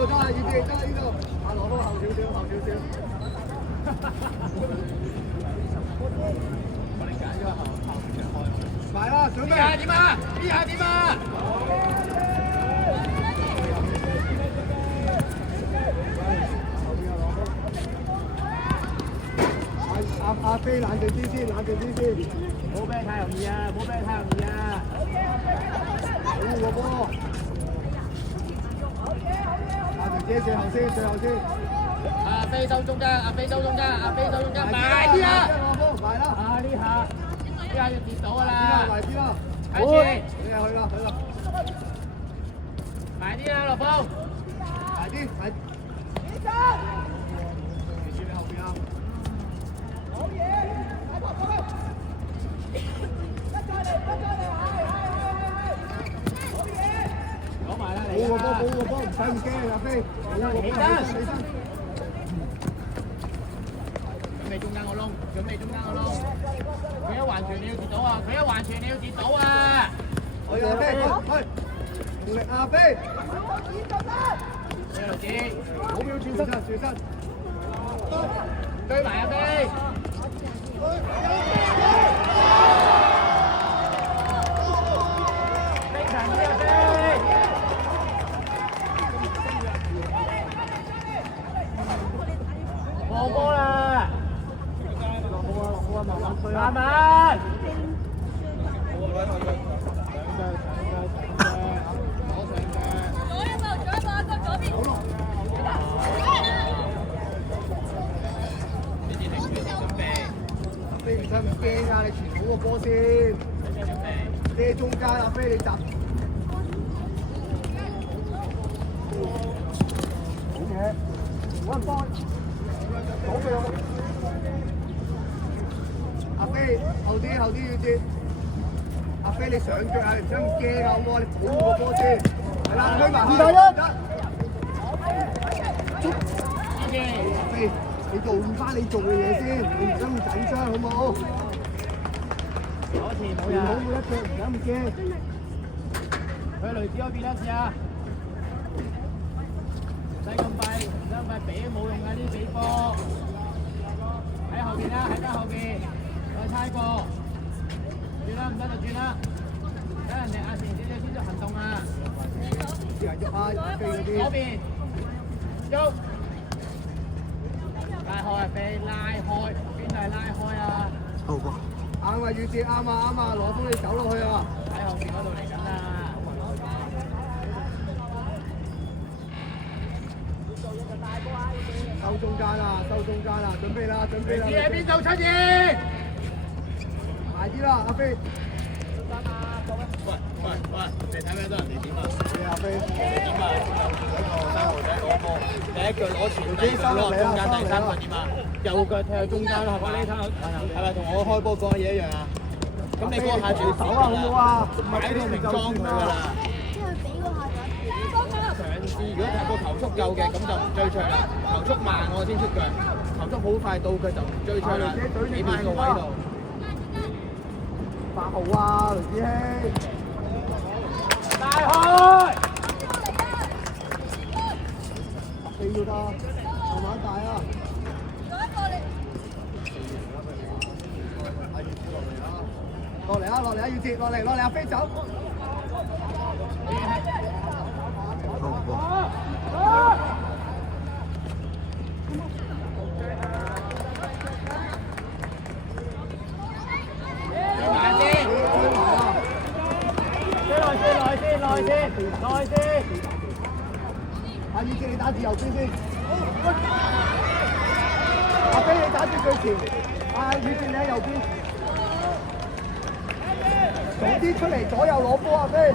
度得啦，要得呢度。阿羅波後少少，後少少。我哋揀咗後邊開。埋啦，準備。呢下點啊？呢下點啊？阿飛冷靜啲先，冷靜啲先。唔好俾佢太容易啊！唔好俾佢太容易啊！好個波。阿條姐最後先，最後先。阿飛收中間，阿飛收中間，阿飛收中間，埋啲啊！埋啦！啊呢下要跌到㗎啦！埋啲啦！埋啲！去啦去啦去啦！埋啲啦，落波！埋啲埋。起身！住你後邊啊！好嘢！攞埋啦！你保個波，唔使咁驚，阿飛。起身！準備中間個窿，準備中間個窿。佢一橫傳你要跌到啊！佢一橫傳你要跌到啊！去阿飛，去！用力阿飛！呢度接，好秒轉身，轉身。追埋阿飛！飛長啲阿飛！過波啦！落波啊，慢慢追啊！慢慢。唔使咁驚啊！你傳好個波先，遮中間阿飛你集。好嘢，冇人幫，左腳。阿飛後啲要接。阿飛你上腳啊！唔使咁驚啊！好唔好？你保護個波先。係啦，推埋去。阿飛。你做翻你做嘅嘢先，你唔使咁緊張，好唔好？左前冇人，好每一腳，唔使咁驚。去雷子嗰邊啦，試下。唔使咁快，唔使咁快，比都冇用㗎，呢啲比波。喺後邊啦，喺翻後邊，再猜過。轉啦，唔得就轉啦。等人哋阿前少少先做行動啊！試下喐下飛嗰啲。嗰邊，喐。拉開飛，拉開，邊度係拉開啊？好噃。啱啊，要接啱啊，攞風你走落去啊！喺後邊嗰度嚟緊啦。收中間啦，準備啦！你喺邊度出現？快啲啦，阿飛！喂，你睇咩都人哋點啊？阿飛，點啊？喺個三號仔攞波，第一腳攞前腳，第二腳攞中間，第三腳點啊？右腳踢去中間啦，係咪？係咪同我開波講嘅嘢一樣啊？咁你嗰下住手啊，好唔好啊？擺到明裝佢㗎啦。即係俾嗰下就上次，如果踢個球速夠嘅，咁就唔追出啦。球速慢我先出腳，球速好快到腳就唔追出啦。起碼個位度。8號啊，雷子希！大開！4要得，慢慢大啊！落嚟啊！要接落嚟啊！飛走！耐先，阿宇傑你打住右邊先，阿飛你打住最前，阿宇傑你喺右邊，早啲出嚟左右攞波阿飛。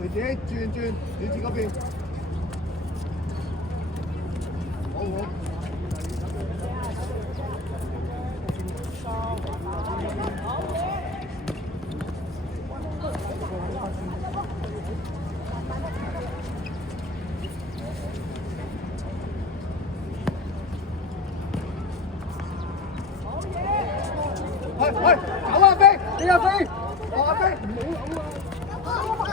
雷子轉，宇傑嗰邊，好。走啊飛，你又飛，我阿飛，唔好啊！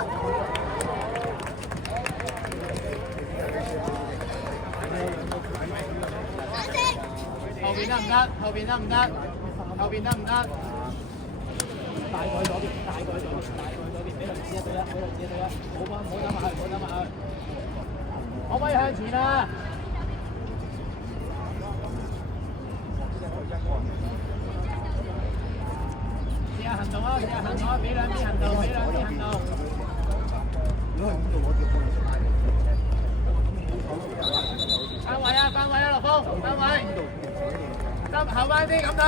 後邊得唔得？後邊得唔得？後邊得唔得？大改左邊，大改左邊，大改左邊，俾輪子一對一，俾輪子一對一，唔好等埋去，唔好等埋去。可唔可以向前啊？試下行動啊！試下行動啊！俾兩邊行動，俾兩邊行動。如果係咁做，我接過嚟出嚟。翻位啊！翻位啊！落風，翻位。執後翻啲，咁睇，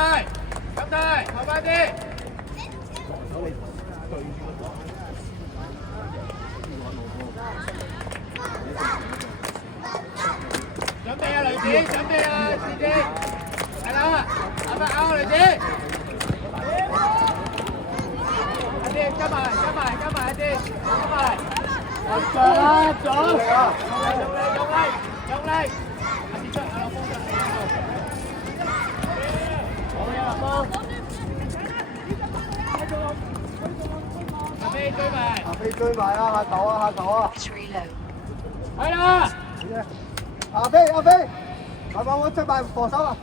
咁睇，後翻啲。準備啊，雷子！準備啊，司機！係啦，阿伯咬雷子！阿啲，跟埋，阿啲，跟埋。上啦，左！用力！阿啲出，阿落風出。好嘢，落風！阿飛追埋！阿飛追埋啊！下球啊！係啦！阿飛，快幫我出埋防守啊！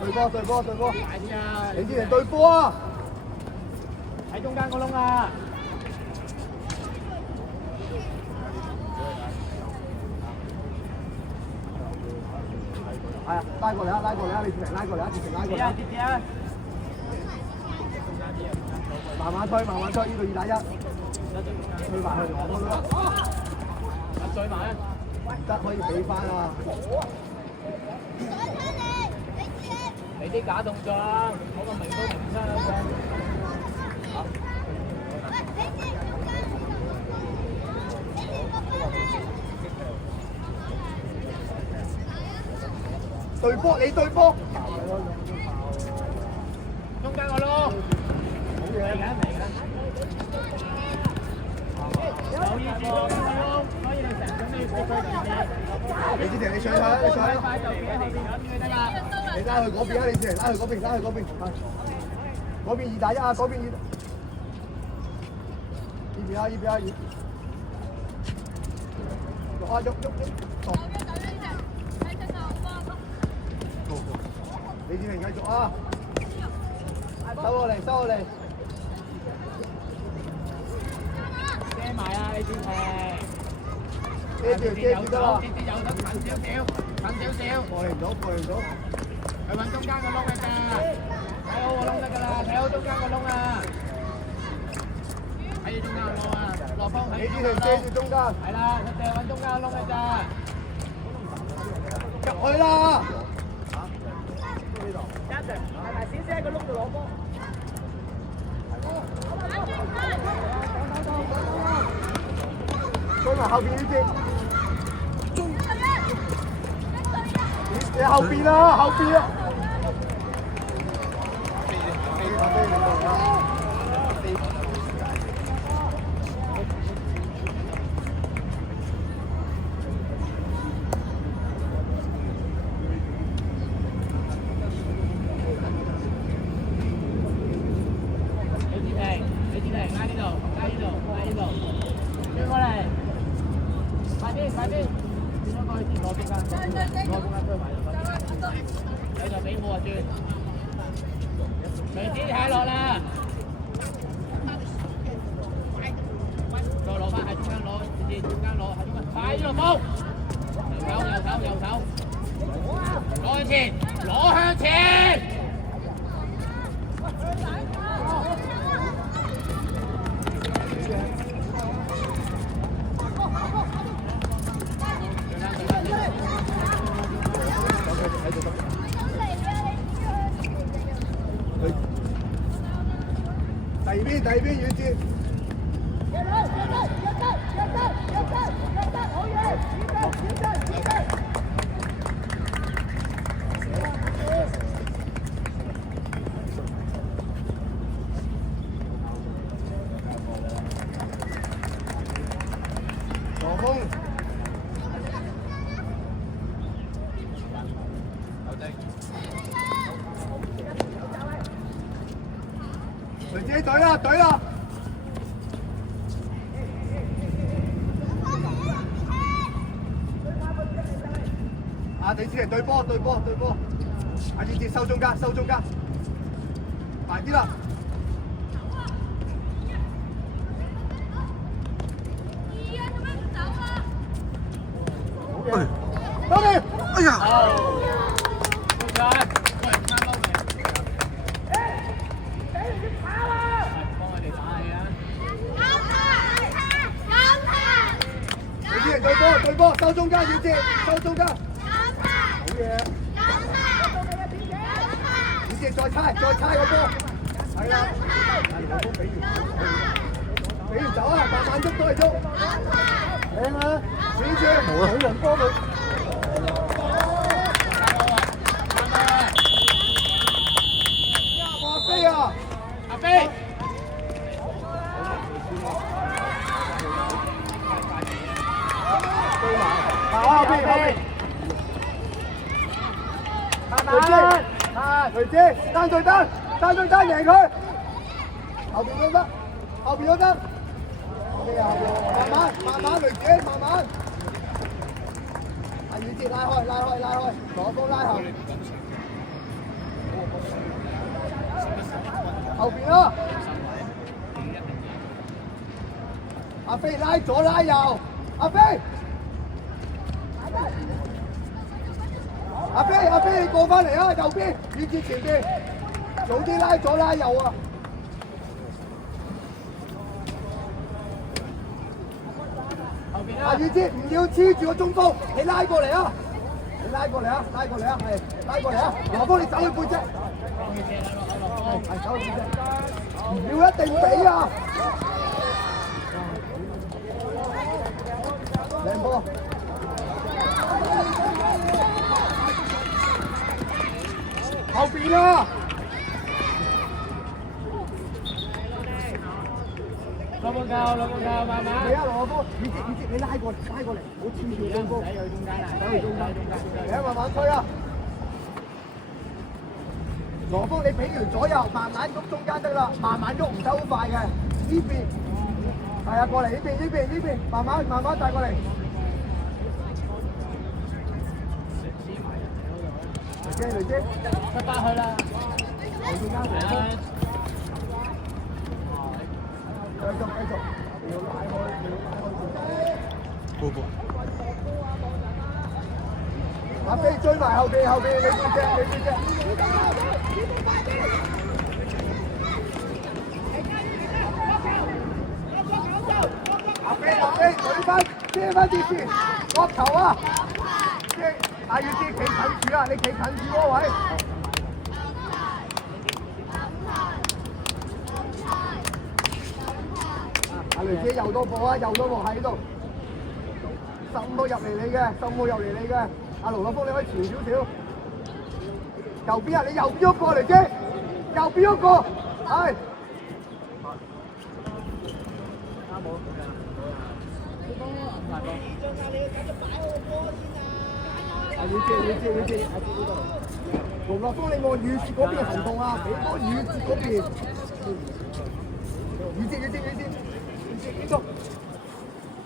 對波！快啲啊！你啲人對波啊！喺中間個窿啊！係啊，拉過嚟啊！你直情拉過嚟啊！接啊！慢慢推，呢度2打1。推埋去我嗰度。再埋啊！得可以俾翻啊！你啲假動作啊！我個明都明出啦。對波，你對波。中間個窿。好嘢，嚟緊。留意住中間個窿，所以你成日準備過去前面。你之前你上去啦，你上去啦。快就俾後邊咁佢得啦。你拉去嗰邊啊！你之前拉去嗰邊。嗰邊2打1啊！嗰邊2。呢邊啊！喐。你之前繼續啊！收落嚟。遮埋啊！你先遮住得啦。有得近少少。過嚟咗。去揾中間個窿㗎咋，睇好個窿得㗎啦，睇好中間個窿啊！睇住中間個窿啊，落風睇住中間遮住中間。係啦，佢淨係揾中間個窿㗎咋。入去啦！係咪先喺個窿度攞波？追埋後邊呢啲。你後邊啊！你支嚟，拉呢度，轉過嚟，快啲，轉咗過去前攞中間推埋就得。你就俾我啊轉，雷子睇落啦，再攞翻喺中間攞，直接中間攞，喺中間，快啲落波，右手，攞向前。第二邊遠接。佢自己隊啦，隊啦！啊，你先嚟對波，對波，對波！阿燕哲收中間，收中間，快啲啦！好嘅，多啲！哎呀！對波，對波，收中間，燕哲，收中間。好嘢！燕哲再猜個波，係啦。俾完走啊，慢慢喐都係喐。靚啊！燕哲冇人波佢。阿飛啊！阿飛！後邊，雷姐，單對單贏佢，後邊都得，慢慢，雷姐，慢慢，阿雨哲拉開，攞波拉後，後邊咯，阿飛拉左拉右，阿飛。阿飛，你過翻嚟啊！右邊，雨哲前邊，早啲拉左拉右啊！後邊啊！雨哲唔要黐住個中鋒，你拉過嚟啊！係拉過嚟啊！羅峰你走去背脊，係走去背脊，唔要一定俾啊！靚波！後邊啊！攞波夠，慢慢。係啊，羅峰，雨哲，你拉過嚟，唔好黐住中鋒。喺佢中間啦，嚟啊，慢慢推啊！羅峰，你俾完左右，慢慢喐中間得啦，慢慢喐，唔得好快嘅。呢邊，係啊，過嚟呢邊，慢慢帶過嚟。雷姐，出翻去啦！繼續，阿飛追埋後邊，你背脊。阿飛，舉翻，遮翻啲線，惡頭啊！阿雨哲企近住啊，你企近住嗰位。阿雷姐又多波喺度，15號入嚟你嘅，阿盧樂峰你可以前少少。右邊啊，你右邊喐過嚟啫，右邊喐過，係。雨哲，盧樂峰你望雨哲嗰邊行動啊，俾波雨哲嗰邊。雨哲，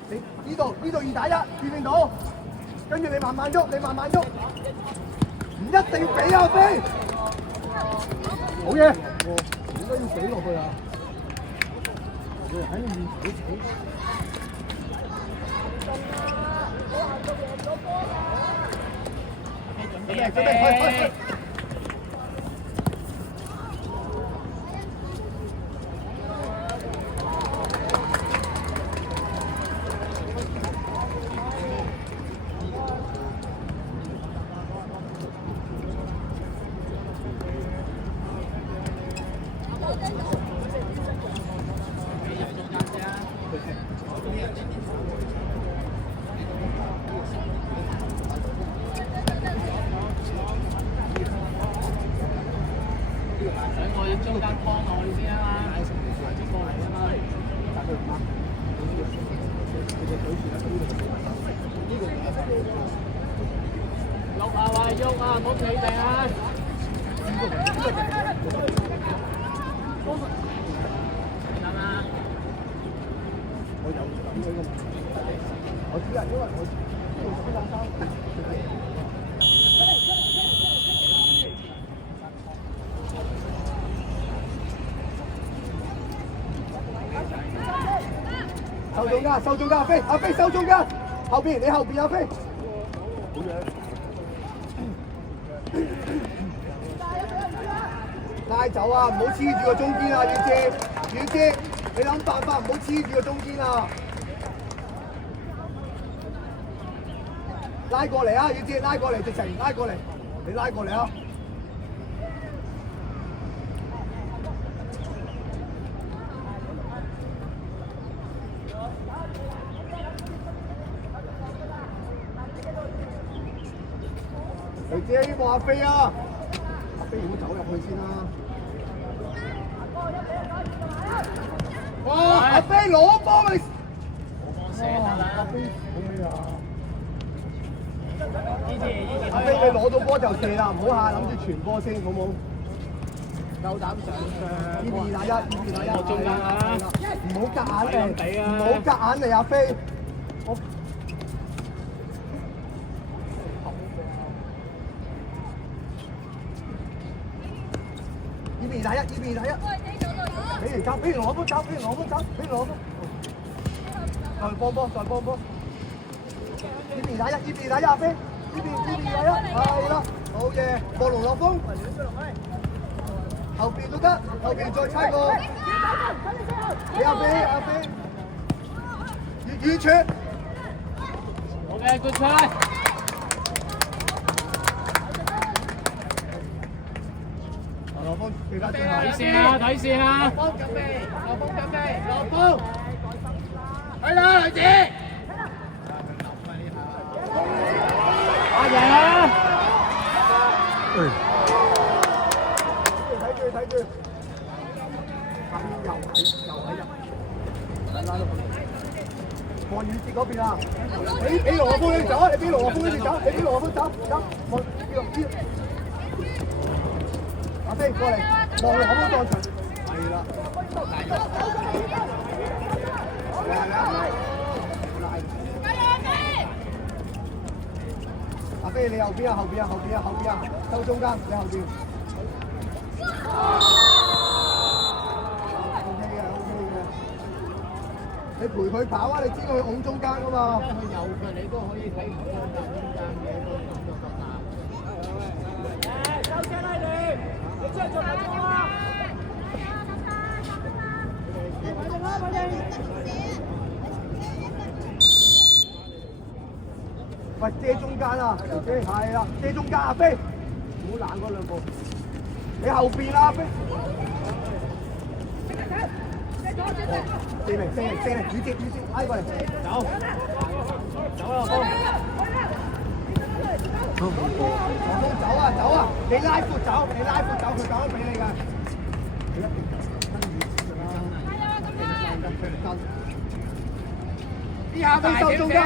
你呢度2打1，見唔見到？跟住你慢慢喐，唔一定俾阿飛。好嘢，應該要俾落去啊！喺你面前準備，快！中間幫我哋先啊嘛，過嚟啊嘛。喐啊喂，喐啊，唔好企定啊！得啦。我有諗佢個問題，我知啊，因為我做新生。收中間，收中間，阿飛，阿飛收中間，後邊你後邊阿飛。拉走啊！唔好黐住個中堅啊，遠志，遠志，你諗辦法唔好黐住個中堅啊！拉過嚟啊，遠志，拉過嚟，直情拉過嚟，你拉過嚟啊！嚟姐望阿飛啊！阿飛唔好走入去先啦。哇！阿飛攞波你，射得啦！阿飛好咩啊？阿阿飛你攞到波就射啦，唔好下諗住傳波先，好冇？夠膽上2-2打1，2-2打1，中間啊！唔好夾硬嚟，唔好夾硬嚟，阿飛。2-2打1，2-2打1。俾人走，俾人攞波走，俾人攞波走，俾人攞波。再幫波，再幫波。2-2打1，2-2打1，阿飛。2-2打1，係啦，好嘢，卧龍落風。後邊都得，後邊再猜過。你阿飛，阿飛。遠傳。OK， good try。落風，記得最後。睇線啊，睇線啊！落風準備，落風準備，落風。去啦，女子。阿爺。睇住睇住，下邊又喺入，拉到望遠節嗰邊啊！俾羅風你走啊！你俾羅風你走，你俾羅風走走，望呢度。阿飛過嚟，望羅風當場，係啦。阿飛你後邊啊，後邊啊，後邊啊，後邊啊，收中間，你後邊。OK 嘅，OK 嘅。你陪佢跑啊！你知道佢拱中間噶嘛？佢右腳你都可以睇唔到中間嘅嗰個動作咁啊！收聲啦你！你出嚟做乜嘢啊？喂，遮中間啊！姐係啦，遮中間阿飛，唔好冷嗰兩步。你後邊啦，阿飛。四零，宇哲，拉過嚟，走啦，阿峰。阿峰走啊！你拉闊走，佢走咗俾你㗎。你一定跟宇哲㗎啦。呢下飛收中間，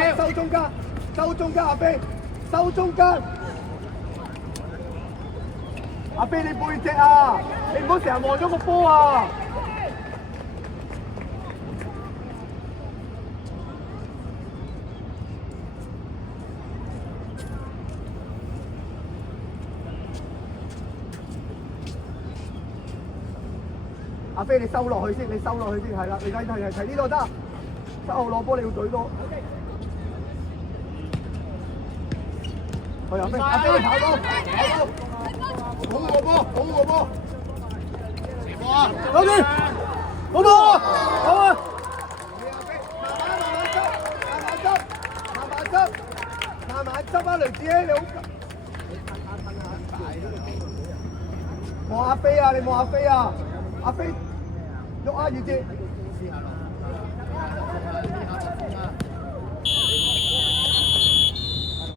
阿飛，收中間。阿飛你背脊啊！你唔好成日望咗個波啊！阿飛你收落去先，係啦，你睇呢度得。7號攞波你要舉到。阿飛你跑到，拱我波，前波啊，攞住，好波，好啊！慢慢執啊，雷子希你好。望阿飛啊，你望阿飛啊，阿飛喐啊，宇哲。